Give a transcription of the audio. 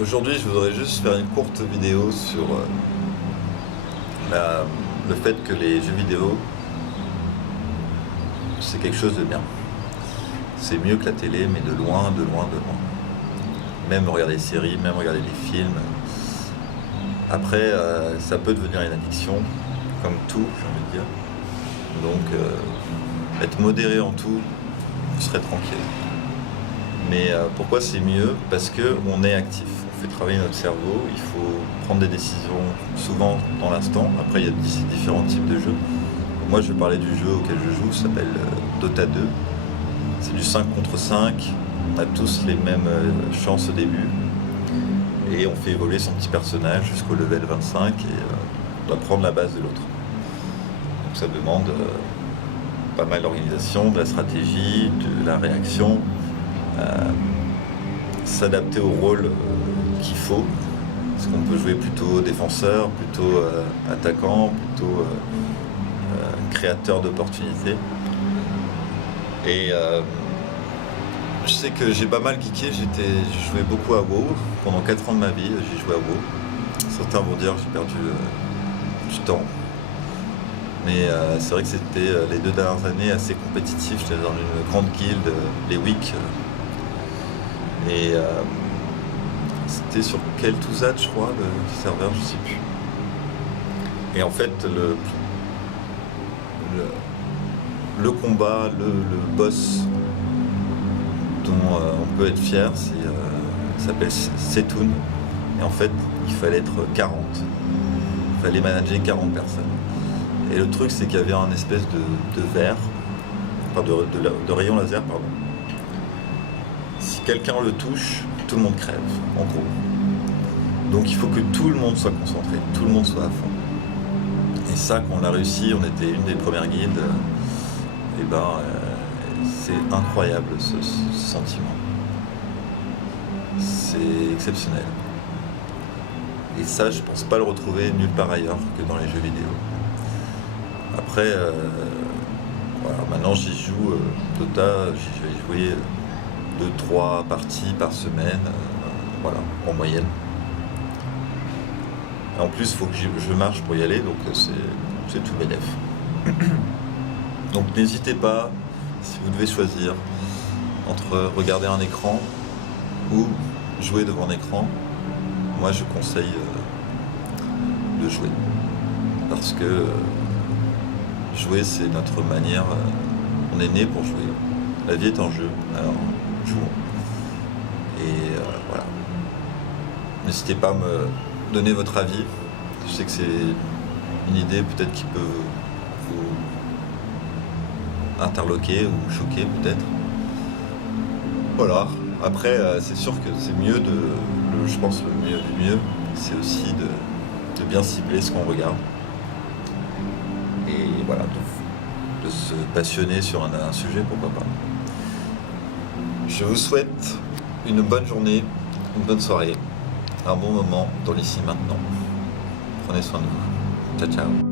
Aujourd'hui, je voudrais juste faire une courte vidéo sur le fait que les jeux vidéo, c'est quelque chose de bien. C'est mieux que la télé, mais de loin, de loin, de loin. Même regarder des séries, même regarder des films. Après, ça peut devenir une addiction, comme tout, j'ai envie de dire. Donc, être modéré en tout, vous serez tranquille. Mais pourquoi c'est mieux? Parce qu'on est actif, on fait travailler notre cerveau, il faut prendre des décisions souvent dans l'instant. Après, il y a différents types de jeux. Moi, je vais parler du jeu auquel je joue, ça s'appelle Dota 2. C'est du 5 contre 5, on a tous les mêmes chances au début. Et on fait évoluer son petit personnage jusqu'au level 25 et on doit prendre la base de l'autre. Donc ça demande pas mal d'organisation, de la stratégie, de la réaction, s'adapter au rôle qu'il faut. Est-ce qu'on peut jouer plutôt défenseur, plutôt attaquant, plutôt créateur d'opportunités. Et je sais que j'ai pas mal geeké, j'ai joué beaucoup à WoW. Pendant 4 ans de ma vie, j'ai joué à WoW. Certains vont dire que j'ai perdu du temps. Mais c'est vrai que c'était les 2 dernières années assez compétitif. J'étais dans une grande guilde, les Week. Et c'était sur Kel'Thuzad, je crois, le serveur, je sais plus. Et en fait, le combat, le boss dont on peut être fier, s'appelle Setun. Et en fait, il fallait être 40. Il fallait manager 40 personnes. Et le truc, c'est qu'il y avait un espèce de verre, enfin de rayon laser, pardon. Si quelqu'un le touche, tout le monde crève, en gros. Donc il faut que tout le monde soit concentré, tout le monde soit à fond. Et ça, quand on l'a réussi, on était une des premières guildes, et c'est incroyable ce sentiment. C'est exceptionnel. Et ça, je pense pas le retrouver nulle part ailleurs que dans les jeux vidéo. Après, voilà, maintenant j'y joue Dota, j'y vais jouer 2-3 parties par semaine, voilà, en moyenne. Et en plus, il faut que je marche pour y aller, donc c'est tout bénef. Donc n'hésitez pas, si vous devez choisir entre regarder un écran ou jouer devant un écran, moi je conseille de jouer. Parce que jouer, c'est notre manière, on est né pour jouer. La vie est en jeu, alors jouons. Et voilà. N'hésitez pas à me donner votre avis. Je sais que c'est une idée peut-être qui peut vous interloquer ou choquer peut-être. Voilà. Après, c'est sûr que c'est mieux je pense le mieux du mieux, c'est aussi de bien cibler ce qu'on regarde. Et voilà, de se passionner sur un sujet, pourquoi pas. Je vous souhaite une bonne journée, une bonne soirée, un bon moment dans l'ici maintenant. Prenez soin de vous. Ciao, ciao.